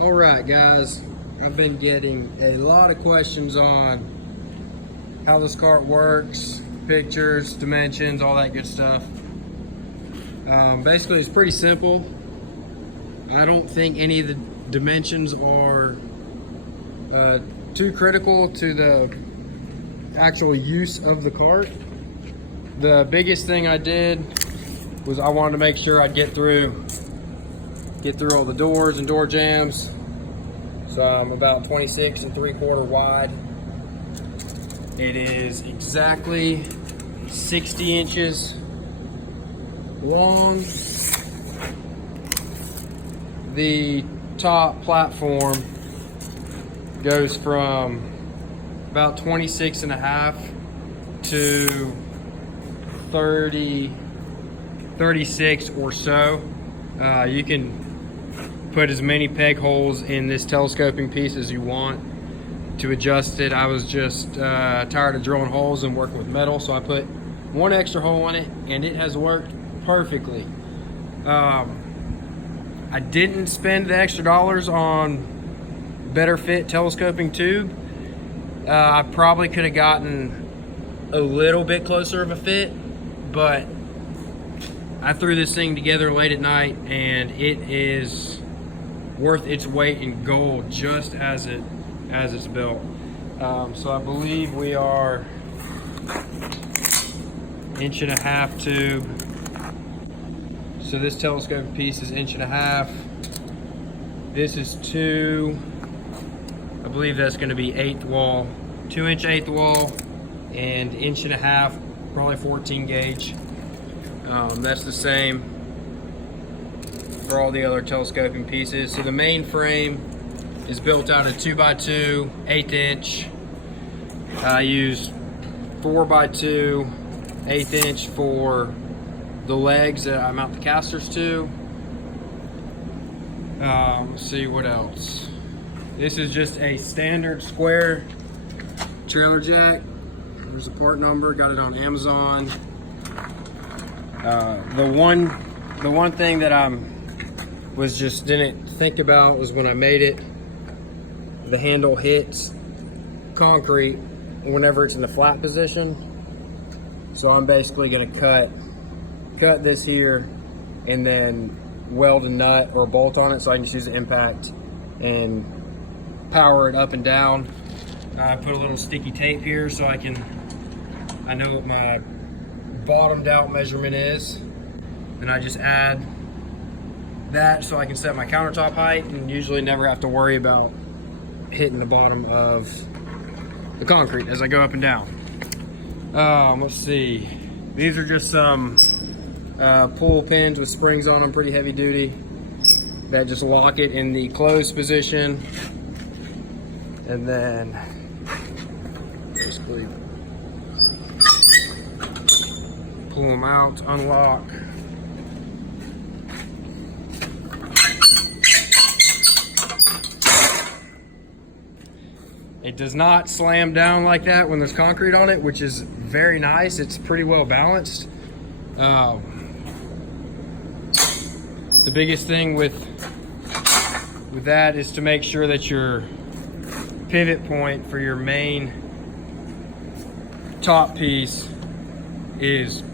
All right, guys, I've been getting a lot of questions on how this cart works, pictures, dimensions, all that good stuff. Basically, it's pretty simple. I don't think any of the dimensions are too critical to the actual use of the cart. The biggest thing I did was I wanted to make sure I'd get through all the doors and door jams. So I'm about 26 3/4 wide. It is exactly 60 inches long. The top platform goes from about 26 and a half to 36 or so. You can put as many peg holes in this telescoping piece as you want to adjust it. I was just tired of drilling holes and working with metal, so I put one extra hole in it and it has worked perfectly. I didn't spend the extra dollars on better fit telescoping tube. I probably could have gotten a little bit closer of a fit, but I threw this thing together late at night and it is worth its weight in gold just as it's built. So I believe we are 1.5 inch tube. So this telescope piece is 1.5 inch. This is 2. I believe that's going to be 8th wall, 2-inch 8th wall, and 1.5 inch, probably 14 gauge. That's the same for all the other telescoping pieces. So the main frame is built out of 2x2, 1/8 inch. I use 4x2, 1/8 inch for the legs that I mount the casters to. Let's see what else. This is just a standard square trailer jack. There's a part number, got it on Amazon. The one thing that didn't think about was when I made it, the handle hits concrete whenever it's in the flat position. So I'm basically gonna cut this here and then weld a nut or a bolt on it so I can just use the impact and power it up and down. I put a little sticky tape here so I know what my bottomed out measurement is, and I just add that so I can set my countertop height and usually never have to worry about hitting the bottom of the concrete as I go up and down. Let's see, these are just some pull pins with springs on them, pretty heavy duty, that just lock it in the closed position, and then basically pull them out, unlock. It does not slam down like that when there's concrete on it, which is very nice. It's pretty well balanced. The biggest thing with that is to make sure that your pivot point for your main top piece is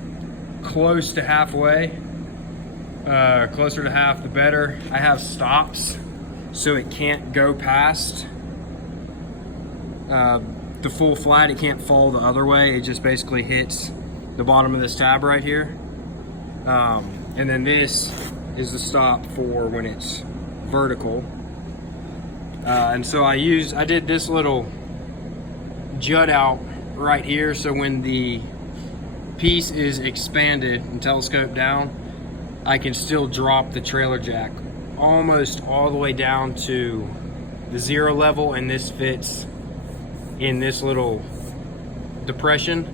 close to halfway. Closer to half the better. I have stops so it can't go past the full flat. It can't fall the other way. It just basically hits the bottom of this tab right here. And then this is the stop for when it's vertical. And so I did this little jut out right here, so when the piece is expanded and telescoped down, I can still drop the trailer jack almost all the way down to the 0 level, and this fits in this little depression.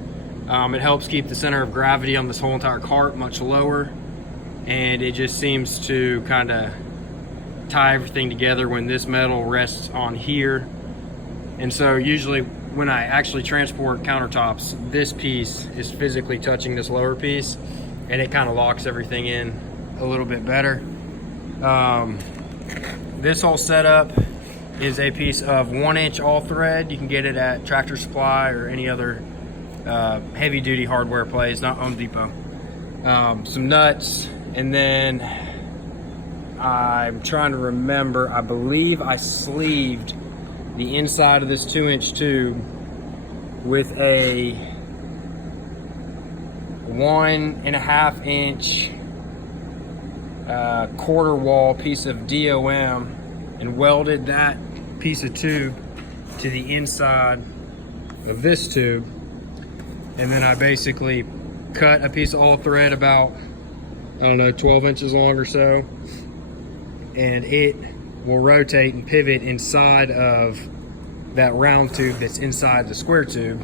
It helps keep the center of gravity on this whole entire cart much lower, and it just seems to kind of tie everything together when this metal rests on here. And so usually when I actually transport countertops, this piece is physically touching this lower piece, and it kind of locks everything in a little bit better. this whole setup is a piece of 1-inch all thread. You can get it at Tractor Supply or any other heavy duty hardware place, not Home Depot. Some nuts, and then I'm trying to remember, I believe I sleeved the inside of this 2-inch tube with a 1.5 inch quarter wall piece of DOM and welded that piece of tube to the inside of this tube. And then I basically cut a piece of all thread about, I don't know, 12 inches long or so, and it will rotate and pivot inside of that round tube that's inside the square tube.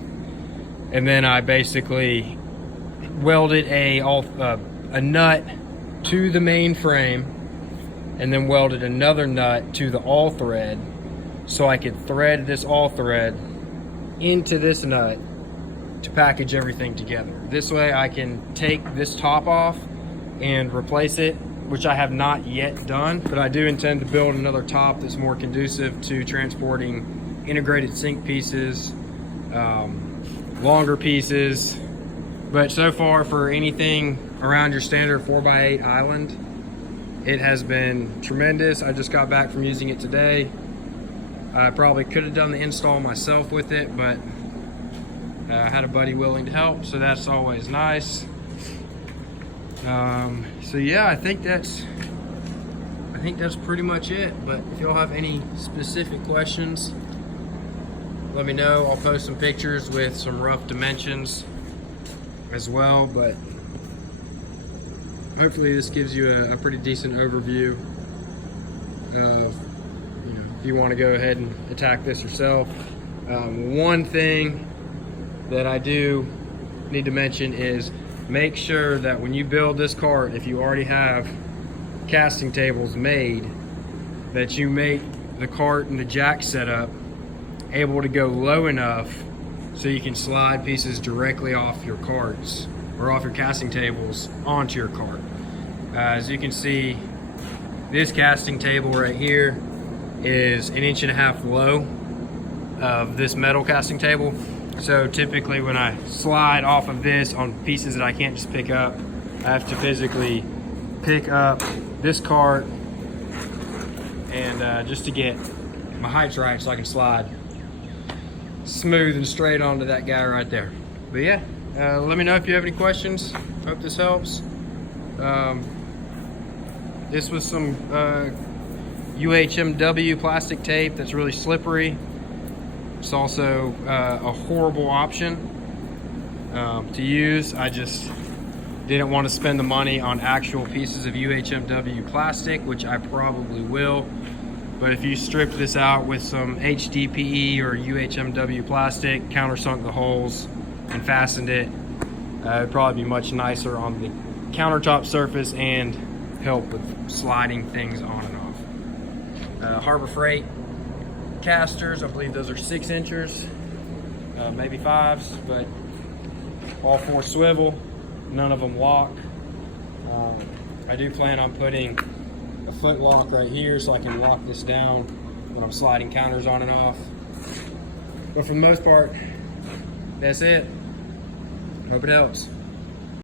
And then I basically welded a nut to the main frame, and then welded another nut to the all thread so I could thread this all thread into this nut to package everything together. This way I can take this top off and replace it, which I have not yet done, but I do intend to build another top that's more conducive to transporting integrated sink pieces, longer pieces. But so far, for anything around your standard 4x8 island, it has been tremendous. I just got back from using it today. I probably could have done the install myself with it, but I had a buddy willing to help, so that's always nice. So yeah, I think that's pretty much it. But if y'all have any specific questions, let me know. I'll post some pictures with some rough dimensions as well, but hopefully this gives you a pretty decent overview of, if you want to go ahead and attack this yourself. One thing that I do need to mention is make sure that when you build this cart, if you already have casting tables made, that you make the cart and the jack setup able to go low enough so you can slide pieces directly off your carts or off your casting tables onto your cart. As you can see, this casting table right here is 1.5 inches low of this metal casting table. So typically when I slide off of this on pieces that I can't just pick up, I have to physically pick up this cart and just to get my height right so I can slide smooth and straight onto that guy right there. But yeah, let me know if you have any questions. Hope this helps. This was some UHMW plastic tape that's really slippery. It's also a horrible option to use. I just didn't want to spend the money on actual pieces of UHMW plastic, which I probably will. But if you strip this out with some HDPE or UHMW plastic, countersunk the holes and fastened it, it'd probably be much nicer on the countertop surface and help with sliding things on and off. Harbor Freight casters, I believe those are 6 inchers, maybe 5s, but all 4 swivel, none of them lock. I do plan on putting a foot lock right here so I can lock this down when I'm sliding counters on and off. But for the most part, that's it. Hope it helps.